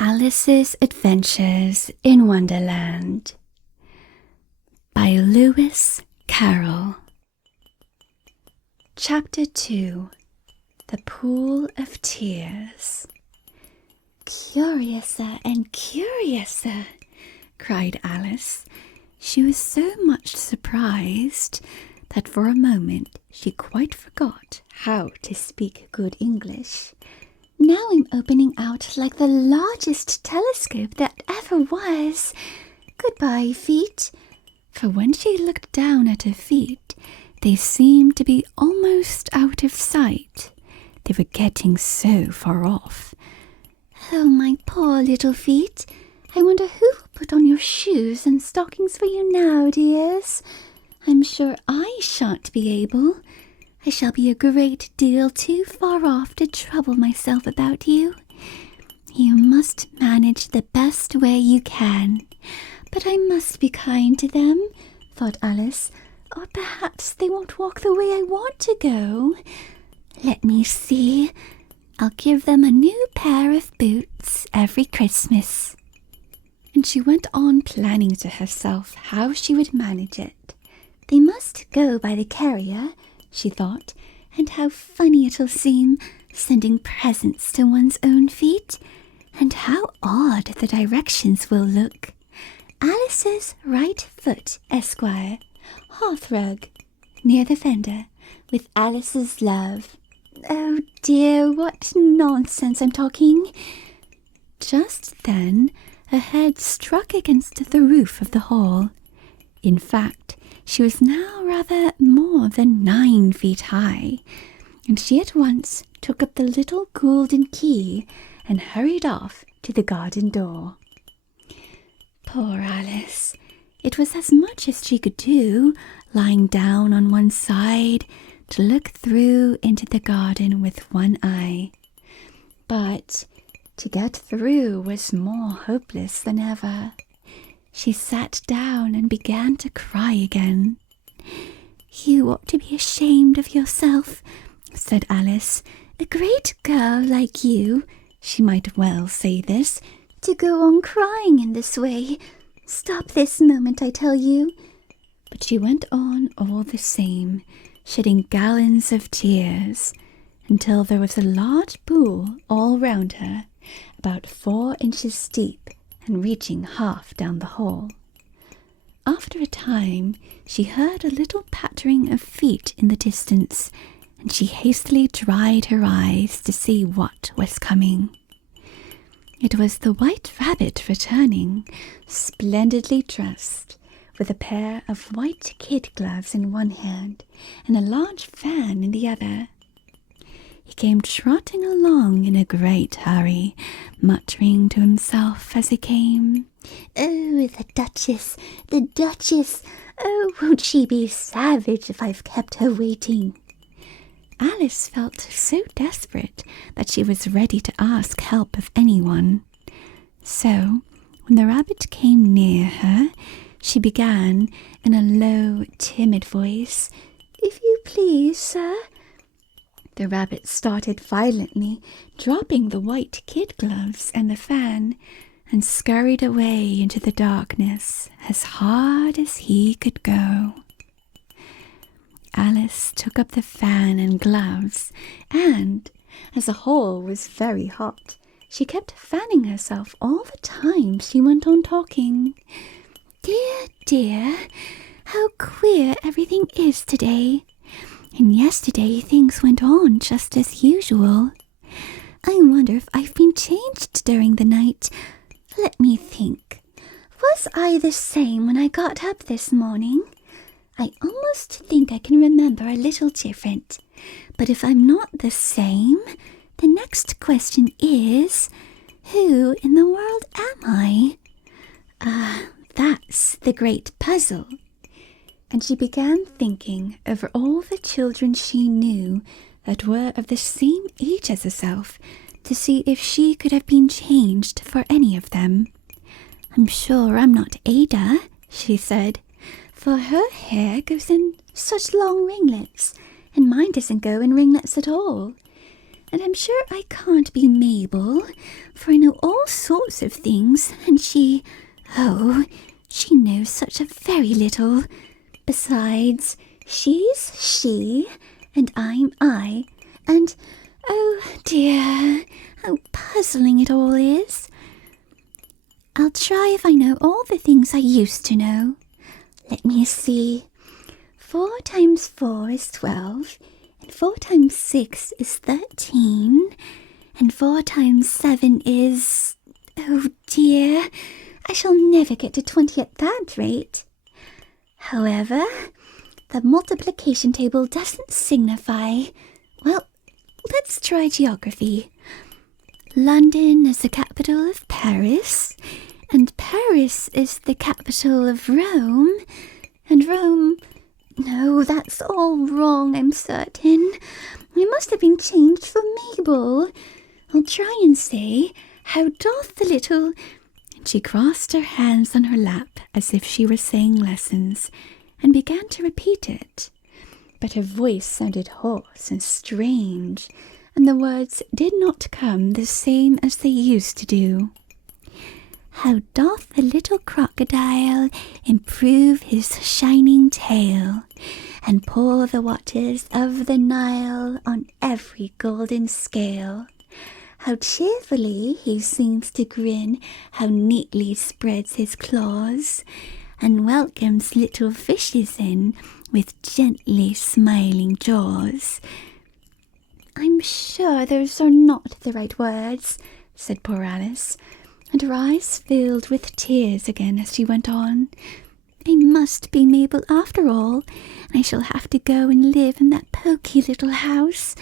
Alice's Adventures in Wonderland by Lewis Carroll. Chapter 2. The Pool of Tears. "Curiouser and curiouser," cried Alice. She was so much surprised that for a moment she quite forgot how to speak good English. "Now I'm opening out like the largest telescope that ever was. Goodbye, feet." For when she looked down at her feet, they seemed to be almost out of sight. They were getting so far off. "Oh, my poor little feet. I wonder who will put on your shoes and stockings for you now, dears. I'm sure I shan't be able. I shall be a great deal too far off to trouble myself about you. You must manage the best way you can. But I must be kind to them," thought Alice, "or perhaps they won't walk the way I want to go. Let me see. I'll give them a new pair of boots every Christmas." And she went on planning to herself how she would manage it. "They must go by the carrier," she thought, "and how funny it'll seem sending presents to one's own feet, and how odd the directions will look. Alice's right foot, Esquire, hearthrug, near the fender, with Alice's love." Oh dear, what nonsense I'm talking. Just then her head struck against the roof of the hall. In fact, she was now rather more than 9 feet high, and she at once took up the little golden key and hurried off to the garden door. Poor Alice! It was as much as she could do, lying down on one side, to look through into the garden with one eye. But to get through was more hopeless than ever. She sat down and began to cry again. "You ought to be ashamed of yourself," said Alice. "A great girl like you," she might well say this, "to go on crying in this way. Stop this moment, I tell you." But she went on all the same, shedding gallons of tears, until there was a large pool all round her, about 4 inches deep and reaching half down the hall. After a time, she heard a little pattering of feet in the distance, and she hastily dried her eyes to see what was coming. It was the White Rabbit returning, splendidly dressed, with a pair of white kid gloves in one hand and a large fan in the other. He came trotting along in a great hurry, muttering to himself as he came, "Oh, the Duchess, the Duchess! Oh, won't she be savage if I've kept her waiting?" Alice felt so desperate that she was ready to ask help of anyone. So, when the rabbit came near her, she began in a low, timid voice, "If you please, sir." The rabbit started violently, dropping the white kid gloves and the fan, and scurried away into the darkness as hard as he could go. Alice took up the fan and gloves, and, as the hall was very hot, she kept fanning herself all the time she went on talking. "Dear, dear, how queer everything is today. And yesterday things went on just as usual. I wonder if I've been changed during the night. Let me think. Was I the same when I got up this morning? I almost think I can remember a little different. But if I'm not the same, the next question is, who in the world am I? That's the great puzzle." And she began thinking over all the children she knew that were of the same age as herself, to see if she could have been changed for any of them. "I'm sure I'm not Ada," she said, "for her hair goes in such long ringlets, and mine doesn't go in ringlets at all. And I'm sure I can't be Mabel, for I know all sorts of things, and she knows such a very little. Besides, she's she, and I'm I, and oh dear, how puzzling it all is. I'll try if I know all the things I used to know. Let me see. 4 times 4 is 12, and 4 times 6 is 13, and 4 times 7 is... oh dear, I shall never get to 20 at that rate. However, the multiplication table doesn't signify. Well, let's try geography. London is the capital of Paris, and Paris is the capital of Rome, and Rome... no, that's all wrong, I'm certain. It must have been changed for Mabel. I'll try and say, how doth the little... and she crossed her hands on her lap as if she were saying lessons, and began to repeat it. But her voice sounded hoarse and strange, and the words did not come the same as they used to do. How doth the little crocodile improve his shining tail, and pour the waters of the Nile on every golden scale? How cheerfully he seems to grin, how neatly spreads his claws, and welcomes little fishes in with gently smiling jaws. I'm sure those are not the right words, said poor Alice, and her eyes filled with tears again as she went on. I must be Mabel after all, and I shall have to go and live in that poky little house,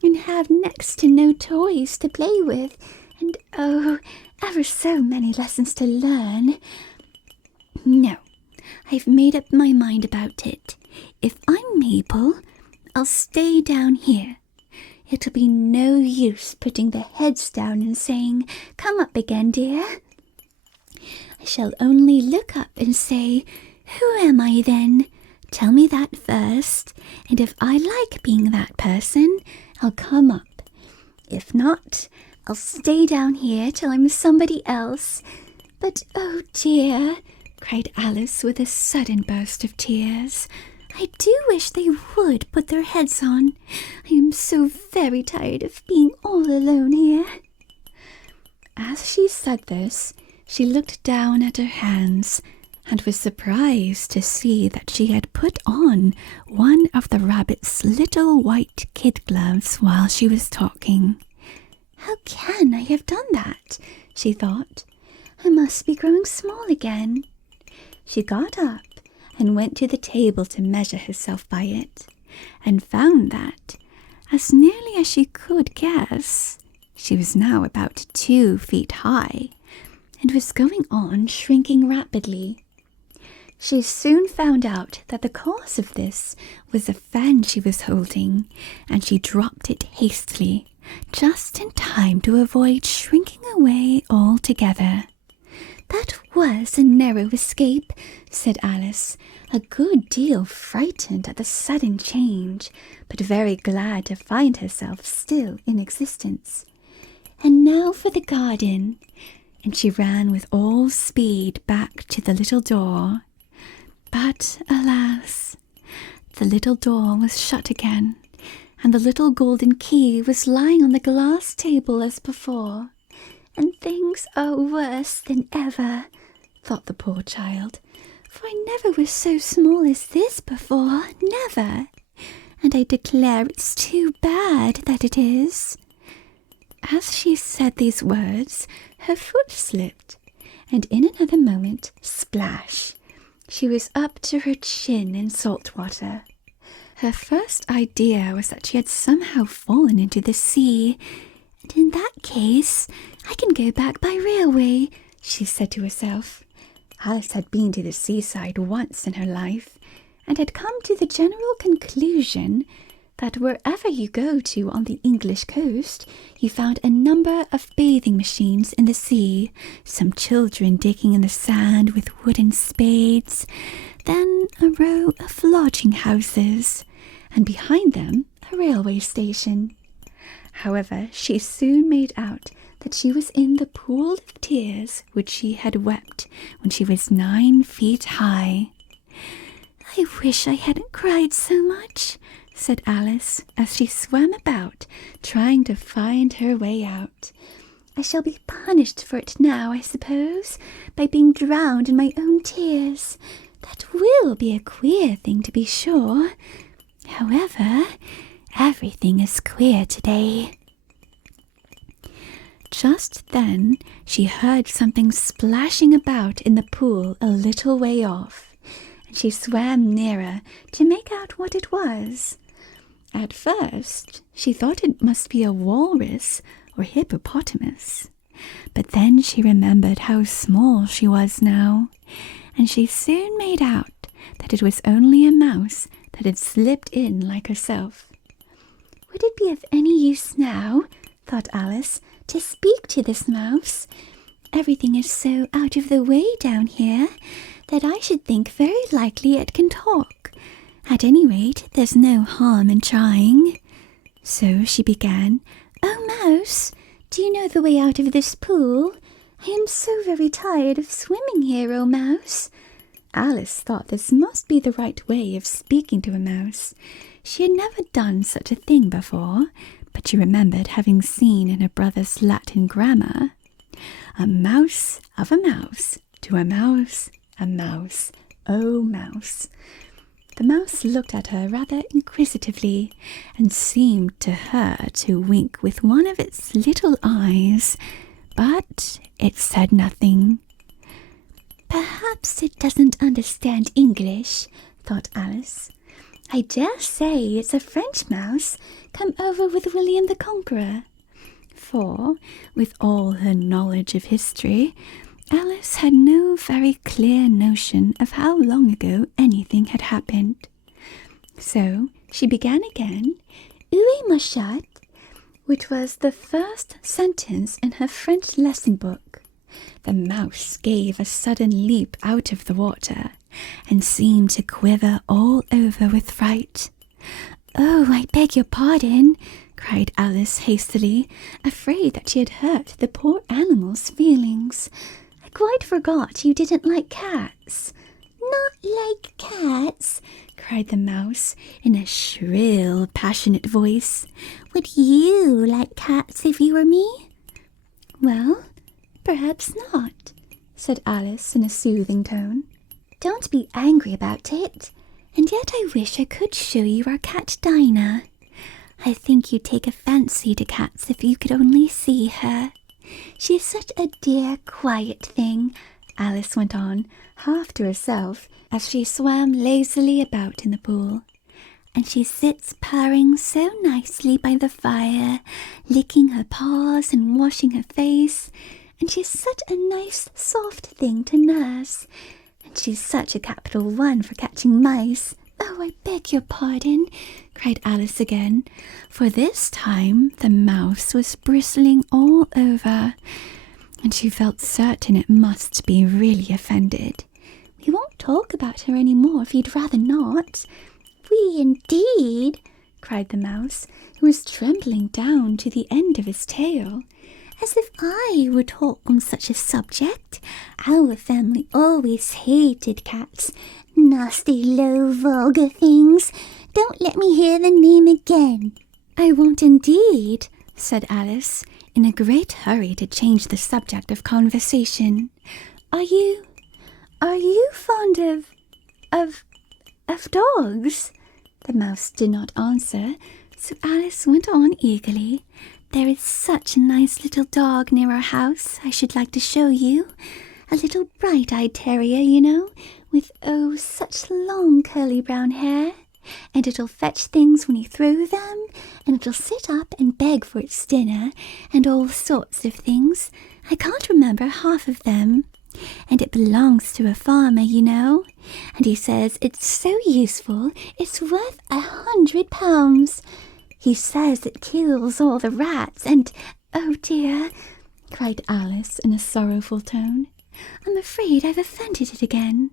and have next to no toys to play with, and oh, ever so many lessons to learn. No, I've made up my mind about it. If I'm Mabel, I'll stay down here. It'll be no use putting the heads down and saying, "Come up again, dear." I shall only look up and say, "Who am I then? Tell me that first, and if I like being that person, I'll come up. If not, I'll stay down here till I'm somebody else." But oh dear, cried Alice with a sudden burst of tears, I do wish they would put their heads on. I am so very tired of being all alone here. As she said this, she looked down at her hands and was surprised to see that she had put on one of the rabbit's little white kid gloves while she was talking. How can I have done that? She thought. I must be growing small again. She got up and went to the table to measure herself by it, and found that, as nearly as she could guess, she was now about 2 feet high, and was going on shrinking rapidly. She soon found out that the cause of this was a fan she was holding, and she dropped it hastily, just in time to avoid shrinking away altogether. That was a narrow escape, said Alice, a good deal frightened at the sudden change, but very glad to find herself still in existence. And now for the garden. And she ran with all speed back to the little door. But, alas, the little door was shut again, and the little golden key was lying on the glass table as before. And things are worse than ever, thought the poor child, for I never was so small as this before, never, and I declare it's too bad that it is. As she said these words, her foot slipped, and in another moment, splash, she was up to her chin in salt water. Her first idea was that she had somehow fallen into the sea, and in that case, I can go back by railway, she said to herself. Alice had been to the seaside once in her life, and had come to the general conclusion that wherever you go to on the English coast, you found a number of bathing machines in the sea, some children digging in the sand with wooden spades, then a row of lodging houses, and behind them a railway station. However, she soon made out that she was in the pool of tears which she had wept when she was 9 feet high. "I wish I hadn't cried so much," said Alice as she swam about, trying to find her way out. "I shall be punished for it now, I suppose, by being drowned in my own tears. That will be a queer thing, to be sure. However, everything is queer today." Just then she heard something splashing about in the pool a little way off, and she swam nearer to make out what it was. At first she thought it must be a walrus or hippopotamus, but then she remembered how small she was now, and she soon made out that it was only a mouse that had slipped in like herself. "Would it be of any use now," thought Alice, "to speak to this mouse? Everything is so out of the way down here that I should think very likely it can talk. At any rate, there's no harm in trying." So she began, "Oh, Mouse, do you know the way out of this pool? I am so very tired of swimming here, oh Mouse." Alice thought this must be the right way of speaking to a mouse. She had never done such a thing before, but she remembered having seen in her brother's Latin grammar, "A mouse of a mouse, to a mouse, oh mouse." The mouse looked at her rather inquisitively and seemed to her to wink with one of its little eyes, but it said nothing. "Perhaps it doesn't understand English," thought Alice. "I dare say it's a French mouse come over with William the Conqueror." For, with all her knowledge of history, Alice had no very clear notion of how long ago anything had happened. So she began again, "Où est ma chatte?" which was the first sentence in her French lesson book. The mouse gave a sudden leap out of the water and seemed to quiver all over with fright. "Oh, I beg your pardon," cried Alice hastily, afraid that she had hurt the poor animal's feelings. "I quite forgot you didn't like cats." "Not like cats?" cried the mouse in a shrill, passionate voice. "Would you like cats if you were me?" "Well, perhaps not," said Alice in a soothing tone. "Don't be angry about it. And yet I wish I could show you our cat Dinah. I think you'd take a fancy to cats if you could only see her. She is such a dear, quiet thing," Alice went on, half to herself, as she swam lazily about in the pool. "And she sits purring so nicely by the fire, licking her paws and washing her face. And she's such a nice, soft thing to nurse. And she's such a capital one for catching mice." "Oh, I beg your pardon," cried Alice again, for this time the mouse was bristling all over, and she felt certain it must be really offended. "We won't talk about her any more if you'd rather not." "We indeed," cried the mouse, who was trembling down to the end of his tail. "As if I would talk on such a subject. Our family always hated cats. Nasty, low, vulgar things. Don't let me hear the name again." "I won't indeed," said Alice, in a great hurry to change the subject of conversation. Are you fond of dogs?" The mouse did not answer, so Alice went on eagerly. "There is such a nice little dog near our house I should like to show you. A little bright-eyed terrier, you know, with, oh, such long curly brown hair. And it'll fetch things when you throw them, and it'll sit up and beg for its dinner, and all sorts of things. I can't remember half of them. And it belongs to a farmer, you know. And he says it's so useful, it's worth £100. He says it kills all the rats, and, oh dear," cried Alice in a sorrowful tone, "I'm afraid I've offended it again."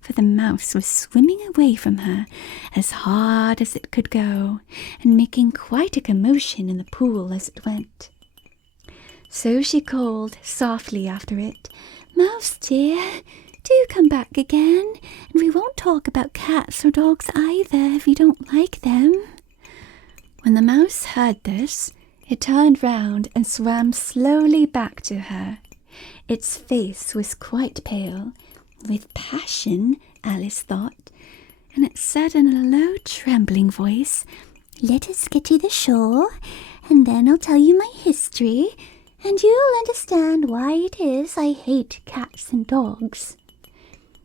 for the mouse was swimming away from her as hard as it could go, and making quite a commotion in the pool as it went. So she called softly after it, "Mouse dear, do come back again, and we won't talk about cats or dogs either if you don't like them." When the mouse heard this, it turned round and swam slowly back to her. Its face was quite pale, with passion, Alice thought, and it said in a low, trembling voice, "Let us get to the shore, and then I'll tell you my history, and you'll understand why it is I hate cats and dogs."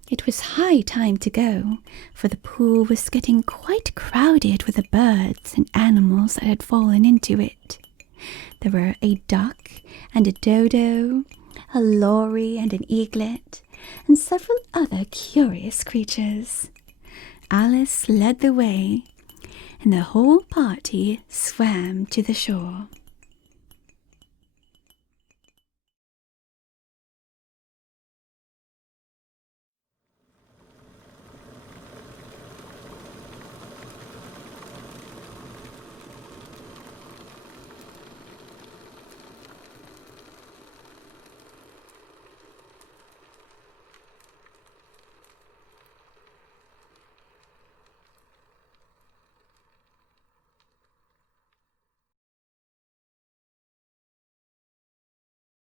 It was high time to go, for the pool was getting quite crowded with the birds and animals that had fallen into it. There were a duck and a dodo, a lory and an eaglet, and several other curious creatures. Alice led the way, and the whole party swam to the shore.